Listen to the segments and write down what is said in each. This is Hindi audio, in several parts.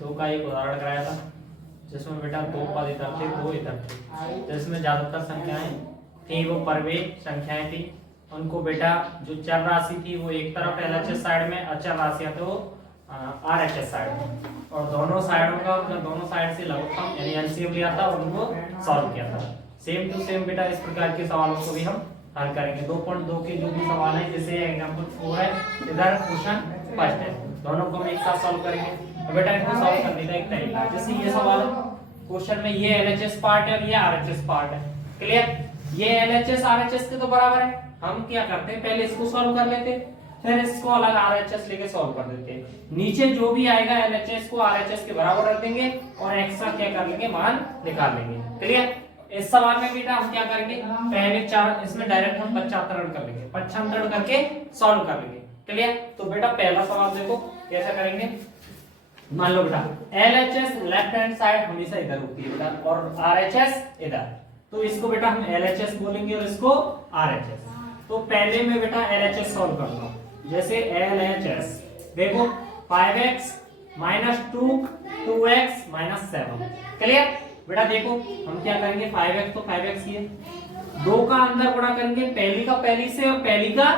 दो का एक उदाहरण कराया था जिसमें बेटा दो पद इधर थे, दो इधर थे, तो इसमें ज्यादातर संख्याएं थी वो परवेश संख्याएं थी। उनको बेटा जो चर राशि थी वो एक तरफ एलएचएस साइड में, अचर राशियां तो आरएचएस साइड में, और दोनों साइडों का मतलब दोनों साइड से लघुत्तम यानी एलसीएम लिया था और उनको सॉल्व किया था। सेम टू सेम बेटा इस प्रकार के सवालों को भी हम हल करेंगे। 2.2 के जो भी सवाल है, जैसे एग्जांपल 4 है, इधर क्वेश्चन फर्स्ट है, दोनों को हम एक साथ सॉल्व करेंगे। तो बेटा इनको सॉल्व करने का एक तरीका, जैसे ये सवाल क्वेश्चन में ये एलएचएस पार्ट है और ये आरएचएस पार्ट है, क्लियर। ये एलएचएस आरएचएस के तो बराबर है, हम क्या करते हैं पहले इसको सॉल्व कर लेते हैं, फिर इसको अलग आरएचएस लेके सॉल्व कर देते हैं। नीचे जो भी आएगा एलएचएस को आरएचएस के बराबर रख देंगे और एक्स का क्या कर लेंगे, मान निकाल लेंगे, क्लियर। इस सवाल में बेटा हम क्या करेंगे, पहले चार इसमें डायरेक्ट हम पश्चात्तरण कर लेंगे, पश्चात्तरण करके सॉल्व कर लेंगे, क्लियर। तो बेटा पहला सवाल देखो कैसे करेंगे। मान लो बेटा एलएचएस लेफ्ट हैंड साइड हमेशा इधर होती है बेटा और आरएचएस इधर, तो इसको बेटा हम एलएचएस बोलेंगे और इसको आरएचएस। तो पहले में बेटा एलएचएस सॉल्व कर लो, जैसे एलएचएस देखो 5x - 2 2x - 7, क्लियर। बेटा देखो हम क्या करेंगे, 5x तो 5x ही है, दो का अंदर गुणा करेंगे पहली का पहली से और पहली का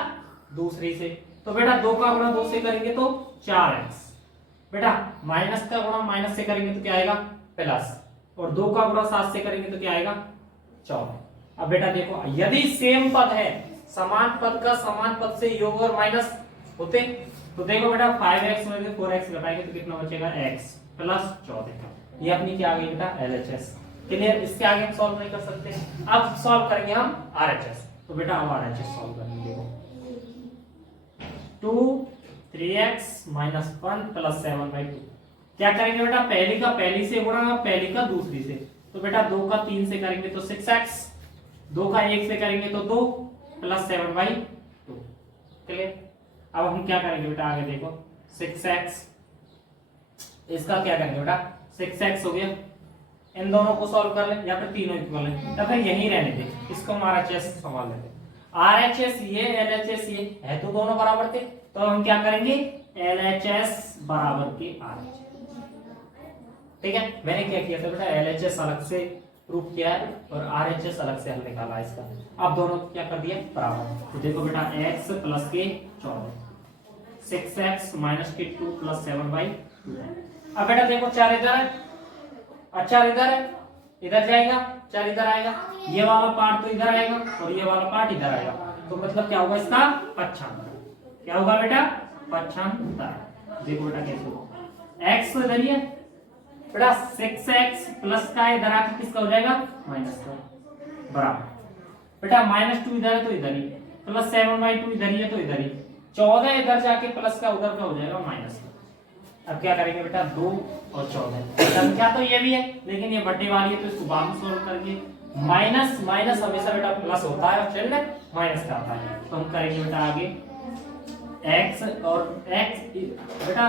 दूसरी से, तो बेटा दो का गुणा दो से करेंगे तो 4x, बेटा माइनस का गुणा माइनस से करेंगे तो क्या आएगा प्लस, और दो का गुणा 7 से करेंगे तो क्या आएगा 14। अब बेटा देखो यदि सेम पद है, समान पद का समान पद से योग और माइनस होते, तो देखो बेटा 5x में से 4x घटाएंगे तो कितना बचेगा x प्लस 14। ये अपनी क्या आ गई बेटा एलएचएस, क्लियर। इसके आगे हम सॉल्व नहीं कर सकते, अब सॉल्व करेंगे हम आरएचएस। तो बेटा हम आरएचएस सॉल्व करेंगे, देखो 2 3x - 1 + 7/2। क्या करेंगे बेटा, पहली का पहली से गुणा पहली का दूसरी से, तो बेटा 2 का 3 से करेंगे तो 6x, 2 का 1 से करेंगे तो 2 + 7/2, क्लियर। अब हम क्या करेंगे बेटा आगे देखो 6x, इसका क्या करेंगे बेटा 6x हो गया, इन दोनों को सॉल्व कर ले या फिर तीनों इक्वल है, तो फिर यही रहने दे, इसको हम आरएचएस संभाल लेते हैं। आरएचएस ये एलएचएस ये है तो दोनों बराबर थे, तो हम क्या करेंगे एलएचएस बराबर के आरएचएस, ठीक है। मैंने क्या किया था बेटा एलएचएस अलग से प्रूफ किया है और आरएचएस अलग से हल निकाला है इसका। अब दोनों को क्या कर दिया बराबर, तो देखो बेटा x + के 14, 6x - के 2 + 7/2। अब बेटा देखो 4 इधर है और 4 इधर है, इधर जाएगा 4 इधर आएगा, ये वाला पार्ट तो इधर आएगा और ये वाला पार्ट इधर आएगा, तो मतलब क्या होगा इसका पक्षांतर। क्या होगा बेटा पक्षांतर। देखो बेटा कैसे होगा, x तो इधर ही है बेटा, 6x प्लस का इधर आके किसका हो जाएगा माइनस का, बराबर बेटा -2 इधर है तो इधर ही, प्लस 7/2 इधर ही है तो इधर ही, 14 इधर जाके प्लस का उधर का हो जाएगा माइनस का। अब क्या करेंगे बेटा 2 और 14, संख्या तो ये भी है लेकिन ये बटे वाली है तो इसको बाद में सोल्व करके, माइनस माइनस हमेशा बेटा प्लस होता है और चिन्ह माइनस का आता है, तो हम करेंगे बेटा आगे x और x बेटा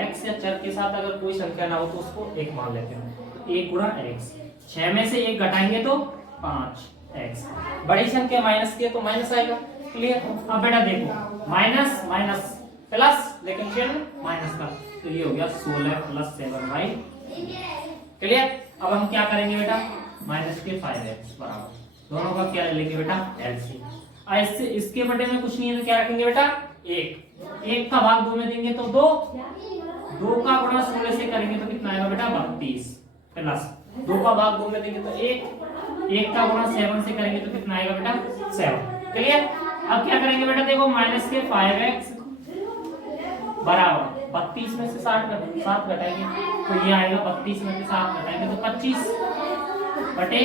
x या चर के साथ अगर कोई संख्या ना हो तो उसको एक मान लेते हैं, तो 1 × x, 6 में से 1 घटाएंगे तो 5x, बड़ी संख्या माइनस की तो माइनस आएगा, क्लियर। अब बेटा देखो माइनस माइनस प्लस लेकिन चिन्ह माइनस का, तो ये हो गया 16 + 7/2, क्लियर। अब हम क्या करेंगे बेटा माइनस के 5x बराबर, दोनों का क्या लेंगे बेटा एलसीएम। इससे इसके बटे में कुछ नहीं है तो क्या रखेंगे बेटा 1 का भाग 2 में देंगे तो 2 का गुणा 16 से करेंगे तो कितना आएगा बेटा 32, प्लस 2 का भाग 2 में देंगे तो 1 का गुणा 7 से करेंगे तो कितना आएगा बेटा 7, क्लियर। अब क्या करेंगे बेटा देखो माइनस के 5x बराबर 32 में से 7 घटाएंगे तो ये आएगा 32 में से 7 घटाएंगे तो 25 बटे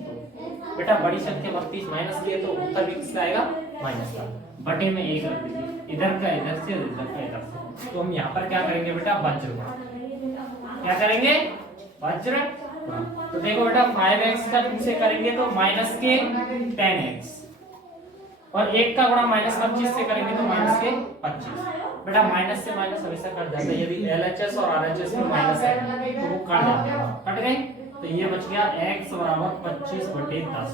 2, बेटा बड़ी संख्या 32 माइनस की है तो उत्तर भी किसका आएगा माइनस का, बटे में 1 रख दीजिए, इधर का इधर से इधर का इधर से, तो हम यहाँ पर क्या करेंगे बेटा वज्र गुणा, क्या करेंगे वज्र गुणा। तो देखो बेटा 5x का 2 से करेंगे तो माइनस के 10x और 1 का गुणा -25 से करेंगे तो माइनस के 25, बेटा माइनस से माइनस हमेशा कट जाता है, यदि एलएचएस और आरएचएस में माइनस है तो वो कट जाते हैं, कट गए, तो ये बच गया x बराबर 25/10।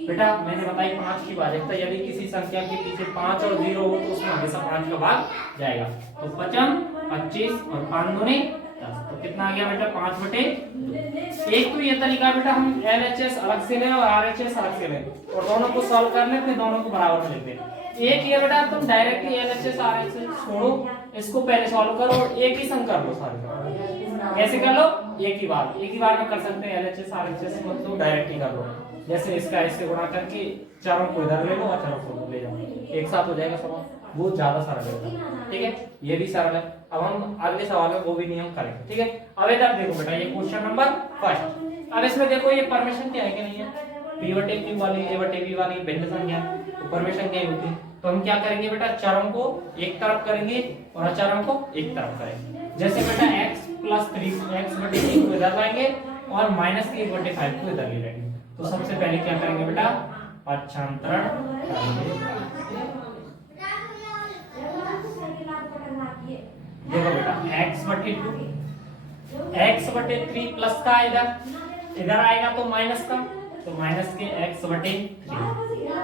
बेटा मैंने बताई 5 की भाजकता, यदि किसी संख्या के पीछे 5 और 0 हो तो उसमें हमेशा 5 का भाग जाएगा, तो 5 25 और 5 दूनी 10। तो कितना आ गया बेटा 5/2। एक तो ये तरीका बेटा हम LHS अलग से लें और RHS अलग से लें और दोनों को सॉल्व कर लें, फिर दोनों को बराबर में लिख दें। एक ये बेटा तुम डायरेक्ट ही LHS RHS छोड़ो, इसको पहले सॉल्व करो और एक ही संग कर लो सारे। कैसे कर लो? एक ही बार में कर सकते हैं। LHS RHS मतलब डायरेक्ट ही कर लो। जैसे इसका इससे गुणा करके चारों को इधर ले लो और चारों को ले जाओ, एक साथ हो जाएगा सवाल। वो ज्यादा सरल है, ठीक है, ये भी सरल है। अब हम अगले सवाल में वो भी नियम करेंगे, ठीक है। अब इधर देखो बेटा, ये क्वेश्चन नंबर 1। अब इसमें देखो ये परमिशन क्या है कि नहीं है, P/Q वाली A/V वाली भिन्न संख्या, तो परमिशन क्या होती है? तो हम क्या करेंगे बेटा, चरों को एक तरफ करेंगे और अचरों को एक तरफ करेंगे। जैसे बेटा x + 3x/3 को इधर लाएंगे और -1/5 को इधर ले जाएंगे। तो सबसे पहले क्या करेंगे बेटा, पक्षांतरण करेंगे। देखो बेटा x/2 प्लस का इधर आएगा तो माइनस का, तो माइनस के x/3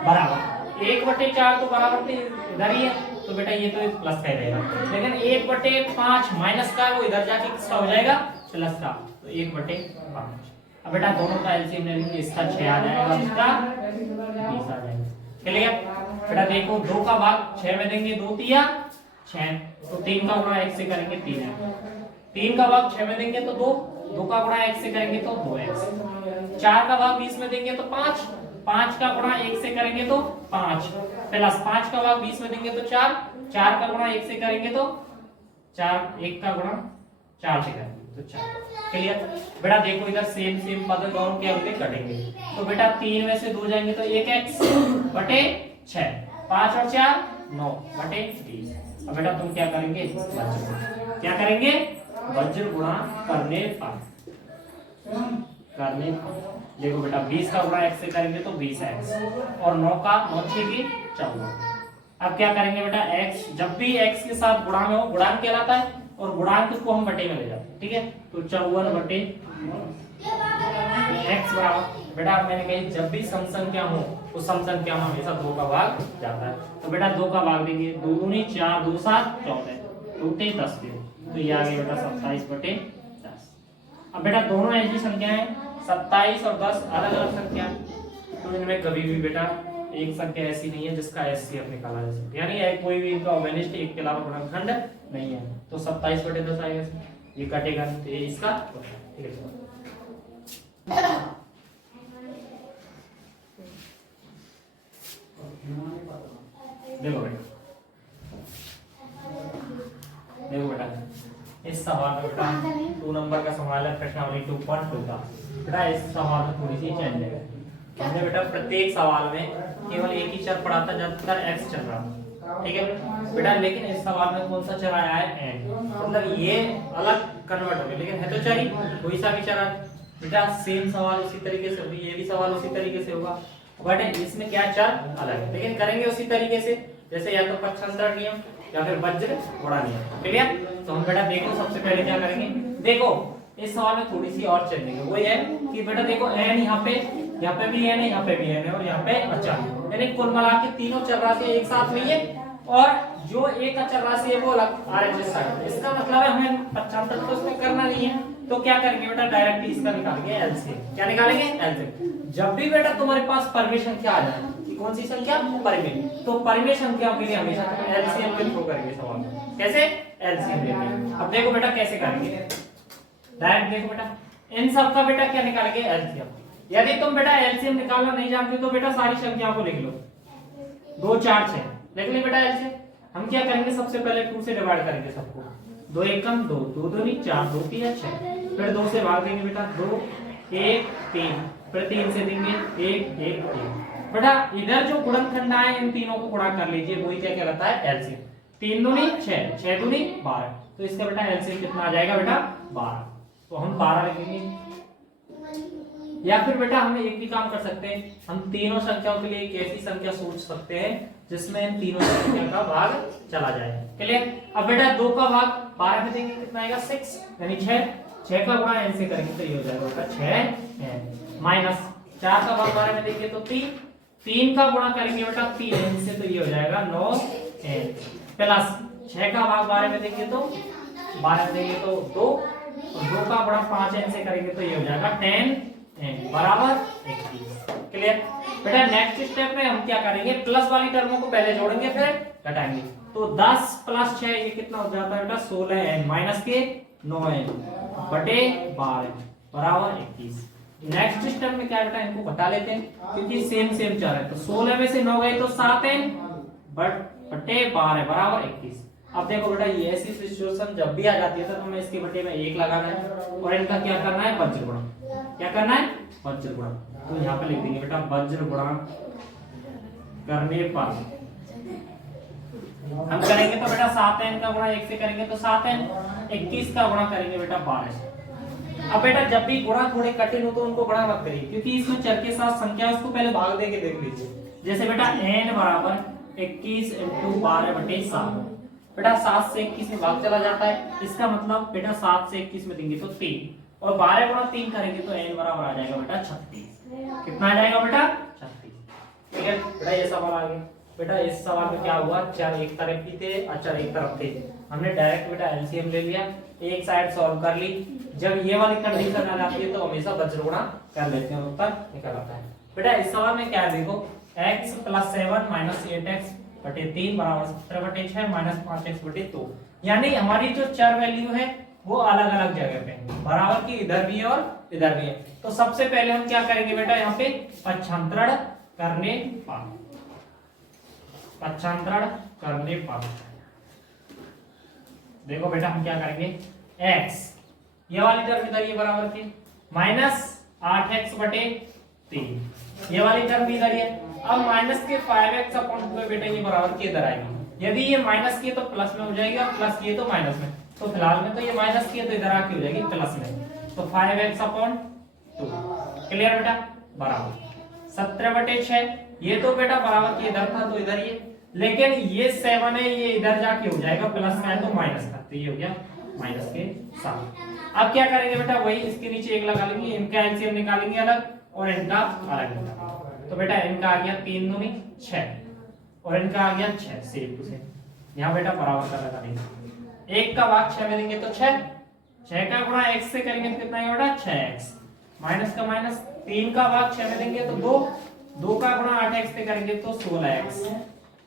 बराबर 1/4 तो बराबर इधर ही है, तो बेटा ये तो प्लस का ही रहेगा। लेकिन 1/5 माइनस का वो इधर जाके किसका हो जाएगा, प्लस का, तो 1/5। अब बेटा दोनों का एलसीएम ले लेंगे, इसका 6 आ जाएगा, इसका 20 आ जाएगा। क्लियर? बेटा देखो 2 का भाग 6 में देंगे, 2 तिया 6, तो 3 का गुणा 1 से करेंगे 3 है। 3 का भाग 6 में देंगे तो 2, 2 का गुणा 1 से करेंगे तो 2x। 4 का भाग 20 में देंगे तो 5, 5 का गुणा 1 से करेंगे तो 5, प्लस 5 का भाग 20 में देंगे तो 4, 4 का गुणा 1 से करेंगे तो 4, 1 का गुणा 4 से करेंगे तो 4। क्लियर? बेटा देखो इधर सेम पद दोनों क्या होते कटेंगे, तो बेटा 3 में से 2 जाएंगे तो 1x/6, 5 और 4 9/30। अब बेटा तुम क्या करेंगे, क्या करेंगे, वज्र गुणा करने पर। देखो बेटा 20 का गुणा x से करेंगे तो 20x और 9 का 9 की 14। अब क्या करेंगे बेटा, x जब भी x के साथ गुणा में हो, गुणांक कहलाता है, और गुणांक को हम बटे में ले जाते हैं, ठीक है। तो 54/, x बराबर बेटा मैंने कही जब भी सम संख्या हो तो सम संख्या में हमेशा 2 का भाग जाता है। तो बेटा 2 का भाग देंगे, 2 दूनी 4, 2 7 14, 2 ते 10 दे, तो ये आ गया बेटा 27/10। अब बेटा दोनों ऐसी संख्या है, 27 और 10 अलग अलग संख्या, तो इनमें कभी भी बेटा एक संख्या ऐसी नहीं है जिसका एचसीएफ निकाला जा सके, यानी कोई भी इनका ओवेनिस्ट एक के अलावा गुणनखंड नहीं है। तो 27/10 आएगा, ये कटेगा, तो ये इसका ठीक है। देखो बेटा इस सवाल में बेटा 2 नंबर का सवाल है, प्रश्नावली 2.2 का। बेटा इस सवाल में थोड़ी सी चेंज है, हमने बेटा प्रत्येक सवाल में केवल एक ही चर पढ़ा था जब तक x चल रहा, ठीक है बेटा। लेकिन इस सवाल में कौन सा चर आया है, n, मतलब ये अलग कन्वर्ट हो गया, लेकिन है तो चर ही, कोई सा भी चर बेटा सेम सवाल उसी तरीके से होगी, ये भी सवाल उसी तरीके से होगा, बट इसमें क्या चर अलग है, लेकिन करेंगे उसी तरीके से, जैसे या तो पक्षांतर नियम या फिर वज्र गुणा नियम। क्लियर? तो हम बेटा देखो सबसे पहले क्या करेंगे, देखो इस सवाल में थोड़ी सी और चेंजिंग है, वो ये है कि बेटा देखो n यहाँ पे भी n है, यहाँ पे भी n है और यहाँ पे अचर, यानी कुल मिला के तीनों चर राशि एक साथ में है, और जो एक अचर राशि है वो अलग RHS है। इसका मतलब है हमें पक्षांतर तो इसमें करना नहीं है, तो क्या करेंगे बेटा डायरेक्ट इसका निकालेंगे एलसीएम। क्या निकालेंगे, एलसीएम। जब भी बेटा तुम्हारे पास परिमेय संख्या आ जाए, कि कौन सी संख्या, परिमेय, तो परिमेय संख्या के लिए हमेशा एलसीएम के थ्रू करेंगे सवाल। कैसे, एलसीएम लेंगे। अब देखो बेटा कैसे करेंगे, डायरेक्ट देखो बेटा इन सब का बेटा क्या निकालेंगे, एलसीएम। यदि तुम बेटा एलसीएम निकालना नहीं जानते तो बेटा सारी संख्याओं को लिख लो, 2 4 6 लिख ली बेटा एलसीएम। हम क्या करेंगे, सबसे पहले 2 से डिवाइड करेंगे सबको, 2 एकम 2, 2 दूनी 4, 2 तिया 6, फिर 2 से भाग देंगे बेटा 2 1 3, फिर 3 से देंगे 1 1 3। बेटा इधर जो गुणनखंड है इन तीनों को गुणा कर लीजिए, वही क्या कहलाता है, एलसीएम। 3 दूनी 6, 6 दूनी 12, तो इसका बेटा एलसीएम कितना आ जाएगा बेटा 12, तो हम 12 लिखेंगे। या फिर बेटा हम एक भी काम कर सकते हैं, हम तीनों संख्याओं के लिए एक ऐसी संख्या सोच सकते हैं जिसमें इन तीनों संख्या का भाग चला जाए। क्लियर? अब बेटा 2 का भाग 12 में देंगे कितना आएगा, 6, यानी 6 का गुणा n से करेंगे तो ये हो जाएगा 6n, माइनस 4 का भाग 12 में देंगे तो 3 का गुणा करेंगे बेटा 3n से तो ये हो जाएगा 9n, प्लस 6 का भाग 12 में देंगे तो 2, और 2 का गुणा 5n से करेंगे तो ये हो जाएगा 10n बराबर 21। क्लियर बेटा। नेक्स्ट स्टेप में हम क्या करेंगे, प्लस वाली टर्मों को पहले जोड़ेंगे फिर घटाएंगे। तो 10 प्लस 6 ये कितना हो जाता है बेटा 16n माइनस के 9n बटे 12 बराबर 21। नेक्स्ट स्टेप में क्या है बेटा, इनको घटा लेते हैं क्योंकि सेम सेम चल रहा है। तो 16 में से 9 गए तो 7n बटे 12 बराबर 21। अब देखो बेटा ये ऐसी सिचुएशन जब भी आ जाती है तो हमें इसके बटे में 1 लगाना है और इनका क्या करना है, वज्र गुणा। क्या करना है, वज्र गुणा। तो यहाँ पे लिख देंगे बेटा वज्र गुणा करने पर हम करेंगे तो बेटा 7n का गुणा 1 से करेंगे तो 7n, 21 का गुणा करेंगे बेटा 12 से। अब बेटा जब भी गुणा थोड़े कठिन हो तो उनको गुणा मत करिए क्योंकि इसमें चर के साथ संख्या है, उसको पहले भाग देके देख लीजिए। जैसे बेटा n बराबर 21 × 12 बटे 7। बेटा 7 से 21 में भाग चला जाता है, इसका मतलब बेटा 7 से 21 में देंगे तो 3 और 12 गुणा 3 करेंगे तो n बराबर आ जाएगा बेटा 36। कितना आ जाएगा बेटा 36। ठीक है बेटा, ये सवाल आ गया। बेटा इस सवाल में क्या हुआ, चर एक तरफ ही थे और चर एक तरफ थे, हमने डायरेक्ट बेटा एलसीएम ले लिया, एक साइड सॉल्व कर ली। जब ये वाली कंडीशन आ जाती है तो हमेशा वज्र गुणा कर लेते हैं, उत्तर निकल आता है। बेटा इस सवाल में क्या है देखो, x + 7 - 8x बटे 3 बराबर 17 बटे 6 - 5x बटे 2। यानी हमारी जो चर वैल्यू है वो अलग अलग जगह पे बराबर की, इधर भी और इधर भी है। तो सबसे पहले हम क्या करेंगे बेटा, यहाँ पे पक्षांतरण करने पर, पक्षांतरण करने पर देखो बेटा हम क्या करेंगे, x ये वाली टर्म इधर ये बराबर थी -8x बटे 3, ये वाली टर्म भी इधर है। अब माइनस के 5x अपॉन 2 बेटा ये बराबर की इधर आएगी। यदि ये माइनस की है तो प्लस में हो जाएगी और प्लस की है तो माइनस में। तो फिलहाल में तो ये माइनस की है तो इधर आके हो जाएगी प्लस में, तो 5x अपॉन 2। क्लियर बेटा, बराबर 17 बटे 6। ये तो बेटा बराबर की इधर था तो इधर ये, लेकिन ये 7 है ये इधर जाके हो जाएगा प्लस में है तो माइनस का, तो ये हो गया माइनस के 7। अब क्या करेंगे बेटा, वही इसके नीचे 1 लगा लेंगे, इनका एलसीएम निकालेंगे अलग और इनका अलग निकालेंगे। तो बेटा इनका आ गया 3 दूनी 6 और इनका आ गया 6 सेम टू सेम। यहाँ बेटा बराबर का लगा देंगे, 1 का भाग 6 में देंगे तो 6 का गुणा x से करेंगे तो कितना है बेटा 6x, माइनस का माइनस, 3 का भाग 6 में देंगे तो 2 का गुणा 8x से करेंगे तो 16x,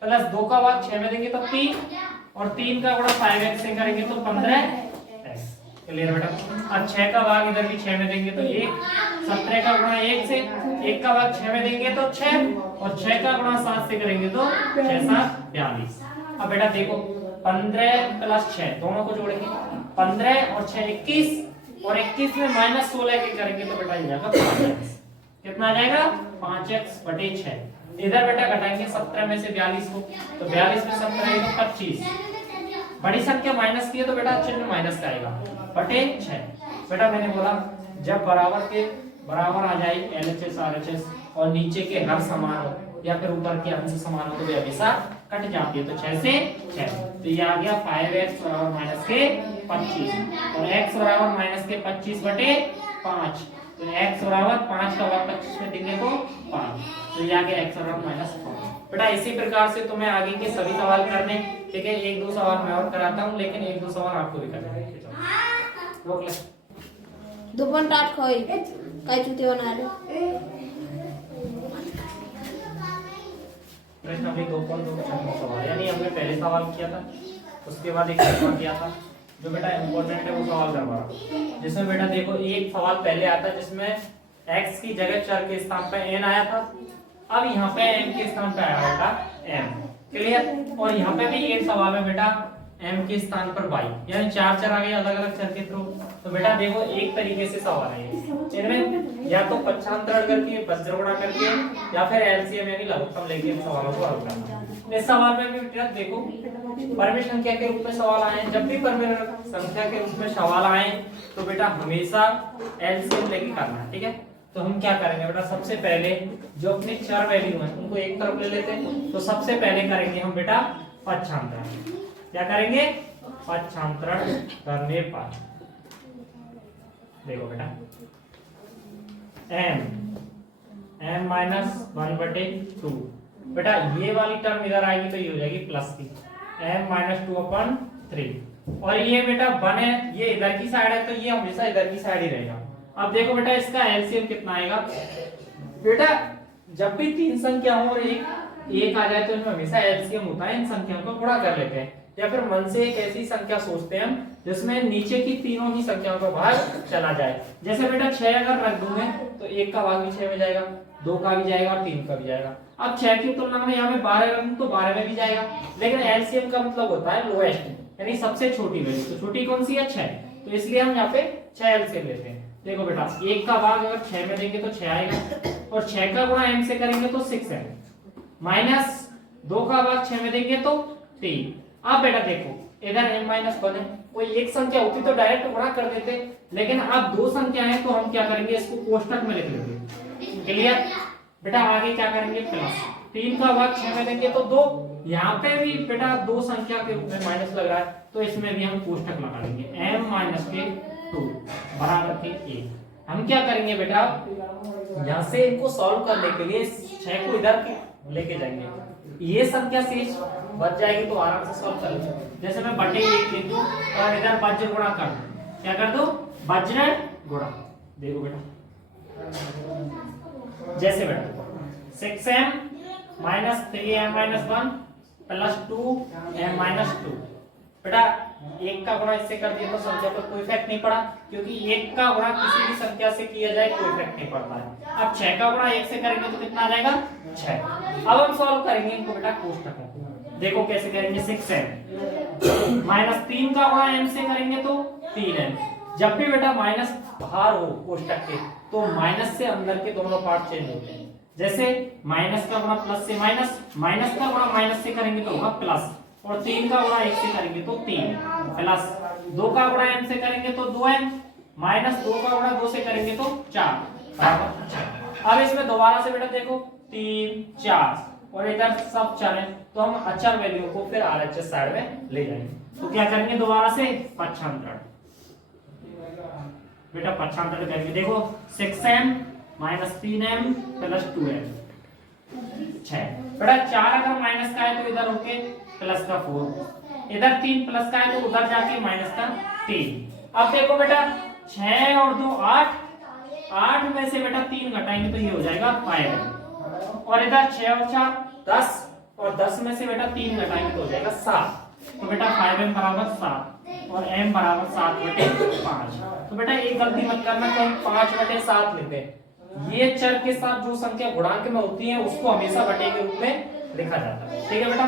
प्लस 2 का भाग 6 में देंगे तो 3 और 3 का गुणा 5x से करेंगे तो 15x। क्लियर बेटा। अब 6 का भाग इधर भी 6 में देंगे तो 1, 17 का गुणा 1 से, 1 का भाग 6 में देंगे तो 6 और 6 का गुणा 7 से करेंगे तो 6 7 42। अब बेटा देखो 15 प्लस 6 दोनों को जोड़ेंगे, 15 और 6 21 और 21 में -16 के करेंगे तो बेटा ये जाएगा 5x। कितना आ जाएगा 5x बटे 6। इधर बेटा घटाएंगे 17 में से 42 को, तो 42 में 17 है तो 25। बड़ी संख्या माइनस की है तो बेटा चिन्ह माइनस का आएगा बटे 6। बेटा मैंने बोला जब बराबर के बराबर आ जाए LHS RHS और नीचे के हर समान हो या फिर ऊपर के अंश समान हो तो वे हमेशा कट जाती है। तो 6 से 6, तो ये आ गया 5x बराबर माइनस के 25 और x बराबर माइनस के 25 बटे 5। तो x बराबर 5 का वर्ग 25 में देंगे तो 5, तो ये आ गया x बराबर -5। बेटा इसी प्रकार से तुम्हें आगे के सभी सवाल करने, ठीक है, 1-2 सवाल मैं और कराता हूँ लेकिन 1-2 सवाल आपको भी करने हैं। रोक ले 2.8 खोई काय चूते बना रहे प्रश्न अभी 2.2 का सवाल, यानी हमने पहले सवाल किया था उसके बाद एक सवाल किया था जो बेटा इंपॉर्टेंट है वो सवाल करवा रहा हूं, जिसमें बेटा देखो एक सवाल पहले आता है जिसमें x की जगह चर के स्थान पे n आया था, अब यहाँ पे m के स्थान पे आया बेटा m। क्लियर। और यहाँ पे भी एक सवाल है बेटा m के स्थान पर y, यानी 4 चर आ गए अलग अलग चर के थ्रू। तो बेटा देखो एक तरीके से सवाल है इनमें या तो पक्षांतरण करके वज्र गुणा करके या फिर एलसीएम यानी लघुत्तम लेके इन सवालों को हल करना। इस सवाल में भी बेटा देखो परमेय संख्या के रूप में सवाल आए, जब भी परमेय संख्या के रूप में सवाल आए तो बेटा हमेशा एलसीएम लेके करना है, ठीक है। तो हम क्या करेंगे बेटा, सबसे पहले जो अपने चर वैल्यू है उनको एक तरफ ले लेते हैं। तो सबसे पहले करेंगे हम बेटा पक्षांतरण। क्या करेंगे, पक्षांतरण करने पर देखो बेटा m -1/2 बेटा ये वाली टर्म इधर आएगी तो ये हो जाएगी प्लस की m -2/3 और ये बेटा 1 है, ये इधर की साइड है तो ये हमेशा इधर की साइड ही रहेगा। अब देखो बेटा इसका एलसीएम कितना आएगा बेटा, जब भी तीन संख्या हो और एक आ जाए तो इनमें हमेशा एलसीएम होता है, इन संख्याओं को गुणा कर लेते हैं या फिर मन से एक ऐसी संख्या सोचते हैं हम जिसमें नीचे की तीनों ही संख्याओं का भाग चला जाए। जैसे बेटा 6 अगर रख दूंगे तो 1 का भाग भी 6 में जाएगा, 2 का भी जाएगा और 3 का भी जाएगा। अब 6 की तुलना में यहाँ पे 12 रख दूं तो 12 में भी जाएगा, लेकिन एलसीएम का मतलब होता है लोएस्ट, यानी सबसे छोटी वैल्यू। तो छोटी कौन सी है? 6। तो इसलिए हम यहाँ पे 6 एलसीएम लेते हैं। देखो बेटा 1 का भाग अगर 6 में देंगे तो 6 आएगा, और 6 का गुणा m से करेंगे तो 6 है, माइनस 2 का भाग 6 में देंगे तो 3। अब बेटा देखो इधर m माइनस 1 है, कोई एक संख्या होती तो डायरेक्ट गुणा कर देते, लेकिन अब दो संख्या है तो हम क्या करेंगे, इसको कोष्टक में लिख लेंगे। क्लियर बेटा? आगे क्या करेंगे, प्लस 3 का भाग 6 में देंगे तो 2, यहाँ पे भी बेटा दो संख्या के रूप में माइनस लग रहा है तो इसमें भी हम कोष्टक लगा लेंगे, m माइनस के 2 बराबर के 1। हम क्या करेंगे बेटा, यहाँ से इनको सॉल्व करने के लिए 6 को इधर लेके जाएंगे, ये संख्या शेष बच जाएगी तो आराम से सॉल्व कर लेंगे। जैसे मैं बटे 1 लिख दूं और इधर वज्र गुणा कर दूं, क्या कर दो, वज्र गुणा। देखो बेटा जैसे बेटा 6m minus 3m minus 1 plus 2m minus 2। बेटा 1 का गुणा इससे कर दिया तो संख्या पर कोई इफेक्ट नहीं पड़ा, क्योंकि 1 का गुणा किसी भी संख्या से किया जाए कोई इफेक्ट नहीं पड़ता है। अब 6 का गुणा 1 से करेंगे तो कितना आ जाएगा, 6। अब हम सॉल्व करेंगे इनको बेटा कोष्टकों को। देखो कैसे करेंगे, 6m माइनस 3 का गुणा m से करेंगे तो 3m। जब भी बेटा माइनस बाहर हो कोष्टक के तो माइनस से अंदर के दोनों पार्ट चेंज होते हैं। जैसे माइनस का गुणा प्लस से माइनस, माइनस का गुणा माइनस से करेंगे तो होगा प्लस, और 3 का गुणा 1 से करेंगे तो 3 प्लस, 2 का गुणा m से करेंगे तो 2m माइनस 2 का गुणा 2 से करेंगे तो 4 बराबर 6। अब इसमें दोबारा से बेटा देखो 3 4 और इधर सब चर है तो हम अचर वैल्यू को फिर आरएचएस साइड में ले जाएंगे। तो क्या करेंगे, दोबारा से पक्षांतर बेटा, पक्षांतर करेंगे। देखो 6m minus 3m plus 2m 6। बेटा 4 अगर माइनस का है तो इधर होके प्लस का 4, इधर 3 प्लस का है तो उधर जाके माइनस का 3। अब देखो बेटा 6 और 2 8, 8 में से बेटा 3 घटाएंगे तो ये हो जाएगा 5, और इधर 6 और 4 10, और 10 में से बेटा 3 घटाएंगे तो हो जाएगा 7। तो बेटा 5m बराबर 7 और m बराबर 7/5। तो बेटा एक गलती मत करना कि हम 5/7 लेते हैं, ये चर के साथ जो संख्या गुणांक में होती है उसको हमेशा बटे के रूप में लिखा जाता है। ठीक है बेटा?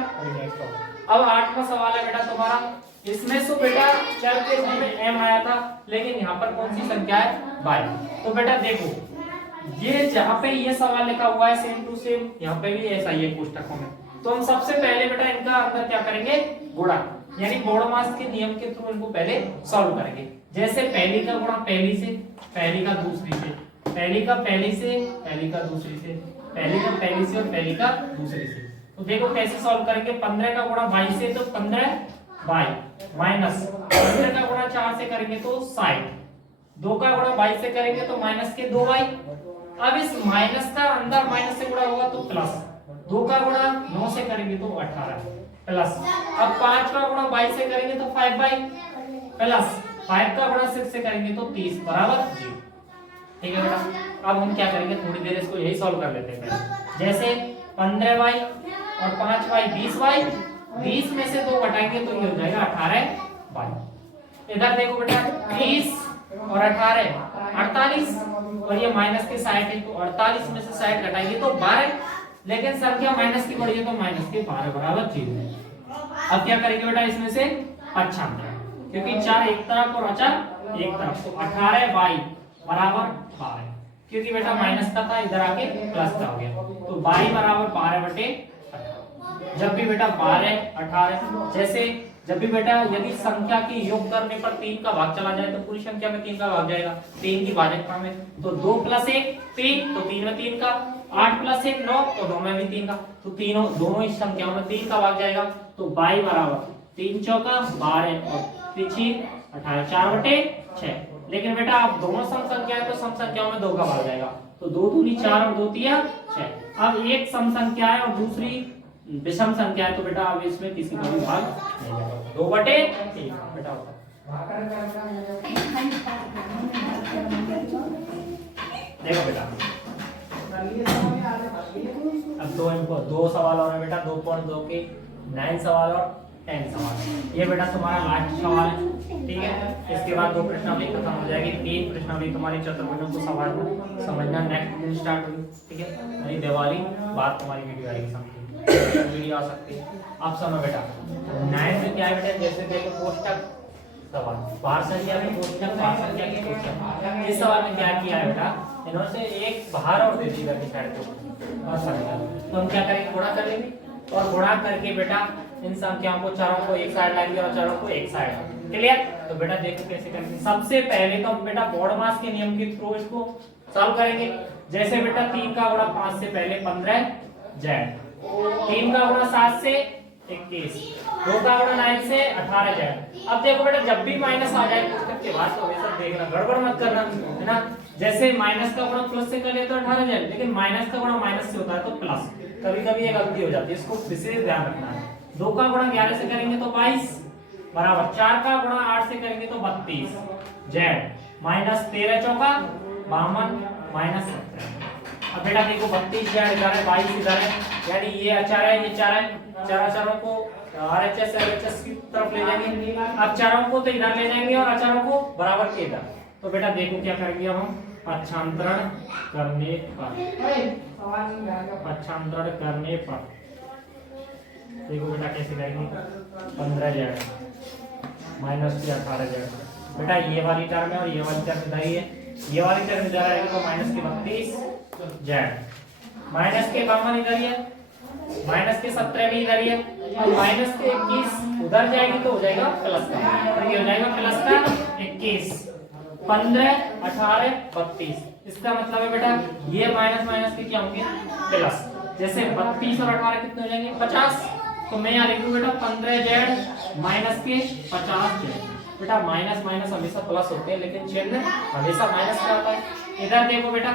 अब 8वां सवाल है बेटा तुम्हारा, इसमें तो बेटा चर के रूप में m आया था, लेकिन यहाँ पर कौन सी संख्या है, y। तो बेटा देखो ये जहाँ पे ये सवाल लिखा हुआ है सेम टू सेम यहाँ पे भी ऐसा ही है कोष्टकों में। तो हम सबसे पहले बेटा इनका अंदर क्या करेंगे, गुणा, यानी बोर्डमास के नियम के थ्रू इनको पहले सॉल्व करेंगे। जैसे पहली का गुणा पहली से, पहली का दूसरी से, पहली का पहली से, पहली का दूसरी से, पहली का पहली से और पहली का दूसरी से। तो देखो कैसे सॉल्व करेंगे, 15 का गुणा 22 से तो 15y माइनस 15 का गुणा 4 से करेंगे तो 60, 2 का गुणा 22 से करेंगे तो माइनस के 2y। अब इस माइनस का अंदर माइनस से गुणा होगा तो प्लस, 2 का गुणा 9 से करेंगे तो 18 प्लस, अब 5 का गुणा 22 से करेंगे तो 5y प्लस, 5 का गुणा 6 से करेंगे तो 30 बराबर 0। ठीक है बेटा? अब हम क्या करेंगे, थोड़ी देर इसको यही सॉल्व कर लेते हैं पहले। जैसे 15y और 5y 20y, 20 में से 2 घटाएंगे तो ये हो जाएगा 18y। इधर देखो बेटा 30 और 18 48, और ये माइनस के 60 है तो 48 में से 60 घटाएंगे तो 12, लेकिन संख्या माइनस की बढ़ी है तो माइनस के 12 बराबर 0। अब क्या करेंगे बेटा, इसमें से पक्षांतर, क्योंकि चार एक तरफ और अचर एक तरफ, तो 18y बराबर 12, क्योंकि बेटा माइनस का था इधर आके प्लस का हो गया, तो y बराबर 12/18। जब भी बेटा 12 18, जैसे जब भी बेटा यदि संख्या की योग करने पर 3 का भाग चला जाए तो पूरी संख्या में 3 का भाग जाएगा, 3 की भाजकता में, तो 2 + 1 3, तो 3 में 3 का, 8 + 1 9, तो 9 में भी 3 का, तो तीनों दोनों ही संख्याओं में 3 का भाग जाएगा। तो y बराबर 3 चौका 12 और 3 18, 4/6। लेकिन बेटा आप दोनों सम संख्या है तो सम संख्याओं में 2 का भाग जाएगा, तो 2 दूनी 4 और 2 तिया 6। अब एक सम संख्या है और दूसरी विषम संख्या है तो बेटा अब इसमें किसी का भी भाग नहीं जाएगा, 2/1 बेटा होता है। देखो बेटा अब दो सवाल और है बेटा, 2.2 के 9 सवाल और 10 सवाल। ये बेटा तुम्हारा लास्ट सवाल है, ठीक है। इसके बाद 2 प्रश्नावली खत्म हो जाएगी, 3 प्रश्नावली तुम्हारी चतुर्भुजों को समझना नेक्स्ट दिन स्टार्ट होगी, ठीक है। नहीं दिवाली बाद तुम्हारी वीडियो आएगी, समथिंग वीडियो आ सकती है। अब सुनो बेटा 9 में क्या है बेटा, जैसे देखो कोष्टक सवाल, बाहर संख्या में कोष्टक, बाहर संख्या के कोष्टक। इस सवाल में क्या किया है बेटा, इन्होंने से एक बाहर और दे दी इधर की साइड को और संख्या, तो हम क्या करेंगे, गुणा कर लेंगे और गुणा करके बेटा इन संख्याओं को, चारों को एक साइड लाएंगे और चारों को एक साइड। क्लियर? तो बेटा देखो कैसे करेंगे। सबसे पहले तो हम बेटा बॉडमास के नियम के थ्रू इसको सॉल्व करेंगे। जैसे बेटा 3 का गुणा 5 से पहले 15 जेड, 3 का गुणा 7 से 21, 2 का गुणा 9 से 18 जेड। अब देखो बेटा जब भी माइनस आ जाए कोष्टक के बाद तो हमेशा देखना, गड़बड़ मत करना, है ना। जैसे माइनस का गुणा प्लस से कर लिया तो 18 जेड, लेकिन माइनस का गुणा माइनस से होता है तो प्लस, कभी-कभी ये गलती हो जाती है, इसको विशेष ध्यान रखना है। 2 का गुणा 11 से करेंगे तो 22 बराबर, 4 का गुणा 8 से करेंगे तो 32 जेड, माइनस 13 चौका 52 माइनस 17। अब बेटा देखो 32 जेड इधर है, 22 इधर है, यानी ये अचार है, ये चार है, चारों को आरएचएस एलएचएस की तरफ ले जाएंगे। अब चारों को तो इधर ले जाएंगे और अचारों को बराबर के इधर। तो बेटा देखो क्या करेंगे हम, पक्षांतरण करने पर, पक्षांतरण करने पर देखो बेटा कैसे करेंगे, 15 जेड माइनस 18 जेड। बेटा ये वाली टर्म है और ये वाली टर्म इधर ही है, ये वाली टर्म इधर आएगी तो माइनस के 32 जेड, माइनस के 52 इधर ही है, माइनस के 17 भी इधर ही है, और माइनस के 21 उधर जाएगी तो हो जाएगा प्लस का, तो ये हो जाएगा प्लस का 21, 15 18 32। इसका मतलब है बेटा ये माइनस माइनस के क्या होंगे, प्लस। जैसे 32 और 18 कितने हो जाएंगे, 50। तो मैं यहाँ लिखूं बेटा 15 जेड माइनस के 50 जेड। बेटा माइनस माइनस हमेशा प्लस होते हैं, लेकिन चिन्ह हमेशा माइनस का होता है। इधर देखो बेटा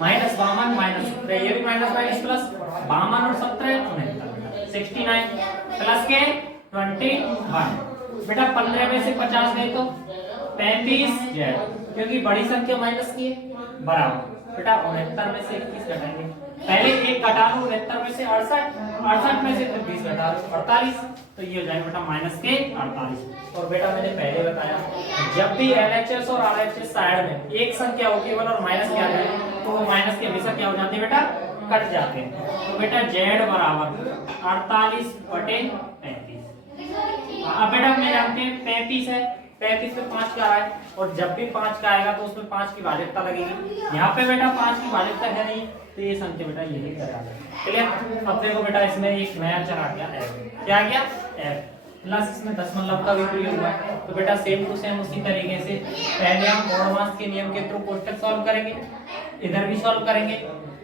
माइनस 52 माइनस, ये भी माइनस माइनस प्लस, 52 और 17 69 प्लस के 21। बेटा 15 में से 50 गए तो 35 जेड, क्योंकि बड़ी संख्या माइनस की है, बराबर। बेटा 69 में से 21 घटाएंगे, पहले एक घटा लो, 69 में से 68, 68 में से 20 घटा लो 48, तो ये हो जाएगा बेटा माइनस के 48। और बेटा मैंने पहले बताया जब भी एलएचएस और आरएचएस साइड में एक संख्या हो केवल और माइनस क्या है तो वो माइनस के हमेशा क्या हो जाते हैं बेटा, कट जाते हैं। तो बेटा जेड बराबर 48/35। अब बेटा मैं जानते हैं 35 है, 35 में 5 का है और जब भी 5 का आएगा तो उसमें 5 की भाजकता लगेगी। यहाँ पे बेटा 5 की भाजकता है नहीं, तो ये संख्या बेटा यही करेगा। क्लियर? अब देखो बेटा इसमें एक नया चर आ गया f, क्या आ गया f, प्लस इसमें दशमलव का भी प्रयोग हुआ है। तो बेटा सेम टू सेम उसी तरीके से पहले हम बॉडमास के नियम के थ्रू कोष्टक सॉल्व करेंगे, इधर भी सॉल्व करेंगे,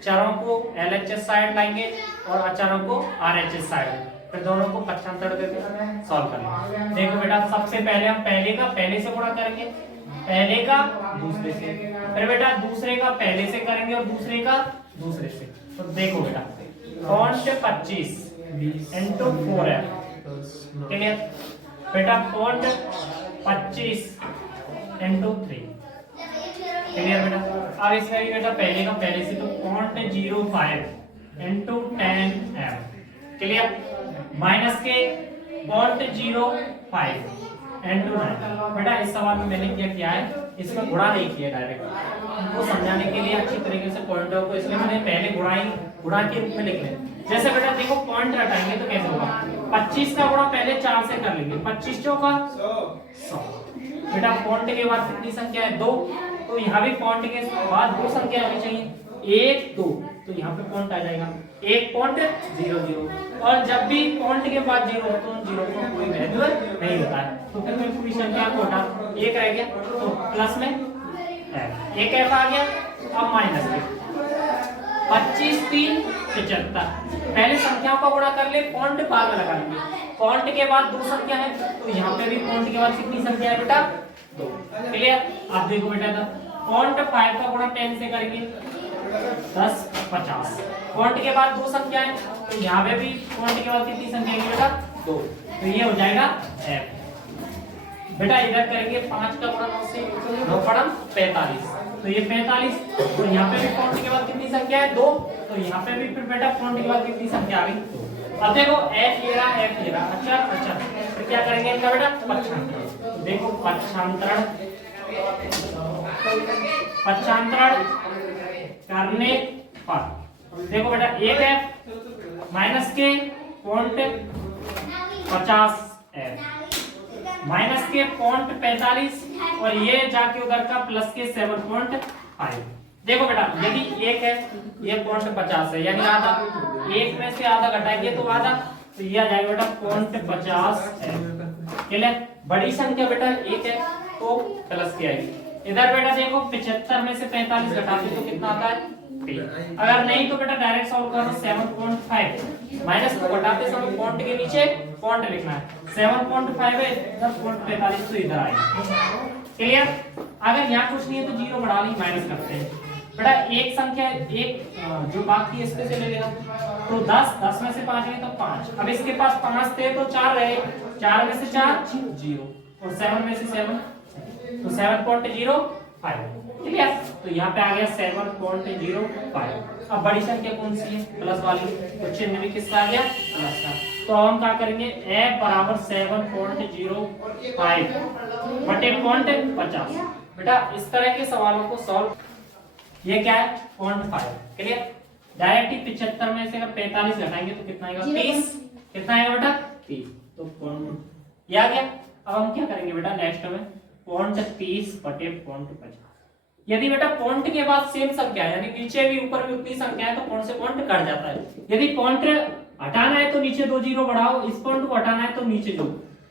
चरों को एलएचएस साइड लाएंगे और अचरों को आरएचएस साइड, फिर दोनों को पक्षांतर करके सॉल्व करेंगे। देखो बेटा सबसे पहले हम पहले का पहले से गुणा करेंगे, पहले का दूसरे से, फिर बेटा दूसरे का पहले से करेंगे और दूसरे का दूसरे से। तो देखो बेटा पॉइंट 25 इंटू 4 है, क्लियर? बेटा पॉइंट 25 इंटू 3, क्लियर बेटा? अब इसमें भी बेटा पहले का पहले से, तो point 05 into 10m, clear? Minus के पॉइंट 05 इंटू 9। बेटा इस सवाल में मैंने क्या किया है, इसमें गुणा नहीं किया डायरेक्ट, उनको समझाने के लिए अच्छी तरीके से पॉइंटर को, इसलिए मैंने पहले गुणा के रूप में लिख लिया। जैसे बेटा देखो पॉइंट हटाएंगे तो कैसे होगा, 25 का गुणा पहले 4 से कर लेंगे, 25 चौका 100। बेटा पॉइंट के बाद कितनी संख्या है, 2, तो यहाँ भी पॉइंट के बाद 2 संख्या आनी चाहिए, 1 2, तो यहाँ पे पॉइंट आ जाएगा 1.00। और जब भी पॉइंट के बाद 0 हो तो उन 0 को कोई वैल्यू नहीं होता है, तो फिर मैं पूरी संख्या को हटा, 1 रह गया तो प्लस में एक f आ गया। अब माइनस के 25 3 75, पहले संख्याओं का गुणा कर ले, पॉइंट बाद में लगा लेंगे, पॉइंट के बाद 2 संख्या है तो यहाँ पे भी पॉइंट के बाद कितनी संख्या है बेटा, 2, क्लियर? आप देखो बेटा था पॉइंट 5 का गुणा 10 से करेंगे 10 50। पॉइंट के बाद दो संख्याएं, तो यहाँ पे भी पॉइंट के बाद कितनी संख्या आएगी बेटा 2, तो ये हो जाएगा f। बेटा इधर करेंगे 5 का गुणा 9 से 9 पड़म 45, तो ये 45, तो यहाँ पे भी पॉइंट के बाद कितनी संख्या है 2, तो यहाँ पे भी फिर बेटा पॉइंट के बाद कितनी संख्या आ गई 2। अब देखो f ये रहा, अच्छा फिर क्या करेंगे इनका बेटा पक्षांतरण। देखो पक्षांतरण करने पर देखो बेटा 1f माइनस के पॉइंट 50 f माइनस के पॉइंट 45 और ये जाके उधर का प्लस के 7.5। देखो बेटा यदि 1 है ये पॉइंट 50 है यानी आधा, 1 में से आधा घटाएंगे तो आधा, तो ये आ जाएगा बेटा पॉइंट 50 है। क्लियर? बड़ी संख्या बेटा 1 है तो प्लस की आएगी। इधर बेटा देखो 75 में से 45 घटाते तो कितना आता है 3। अगर नहीं तो बेटा डायरेक्ट सॉल्व करो 7.5 माइनस को घटाते समय पॉइंट के नीचे पॉइंट लिखना है, 7.5 है इधर पॉइंट 45 तो इधर आएगा। क्लियर? अगर यहाँ कुछ नहीं है तो जीरो बढ़ा ली, माइनस करते हैं बेटा। एक संख्या एक जो बाकी है इसमें से ले लेगा, तो 10 में से 5 गए तो 5। अब इसके पास 5 थे तो 4 रहे, 4 में से 4 0 और 7 में से 7 तो 7.05। क्लियर? तो यहाँ पे आ गया 7.05। अब बड़ी संख्या कौन सी है प्लस वाली, तो चिन्ह भी किसका आ गया प्लस का। तो हम क्या करेंगे f बराबर 7.05 बटे पॉइंट 50। बेटा इस तरह के सवालों को सॉल्व, ये क्या है 0.5। क्लियर? डायरेक्ट ही 75 में से अगर 45 घटाएंगे तो कितना आएगा 30। कितना आएगा बेटा 30, तो पॉइंट ये आ गया। अब हम क्या करेंगे बेटा नेक्स्ट में पॉइंट 30 बटे पॉइंट 50। यदि बेटा पॉइंट के बाद सेम संख्या है यानी नीचे भी ऊपर भी उतनी संख्या है तो पॉइंट से पॉइंट कट जाता है। यदि पॉइंट हटाना है तो नीचे 2 जीरो बढ़ाओ, इस पॉइंट को हटाना है तो नीचे 2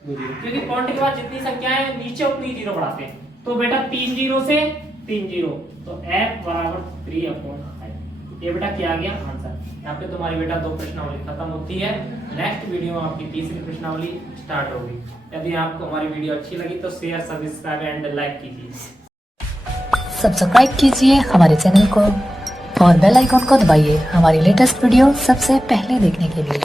जीरो, क्योंकि पॉइंट के बाद जितनी संख्या है नीचे उतनी जीरो बढ़ाते हैं। तो बेटा 3 जीरो से 3 जीरो, तो f बराबर 3/5। ये बेटा क्या आ गया आंसर। यहाँ पे तुम्हारी बेटा 2 प्रश्नावली खत्म होती है। नेक्स्ट वीडियो में आपकी तीसरी प्रश्नावली स्टार्ट होगी। यदि आपको हमारी वीडियो अच्छी लगी तो शेयर सब्सक्राइब एंड लाइक कीजिए। सब्सक्राइब कीजिए हमारे चैनल को और बेल आइकॉन को दबाइए हमारी लेटेस्ट वीडियो सबसे पहले देखने के लिए।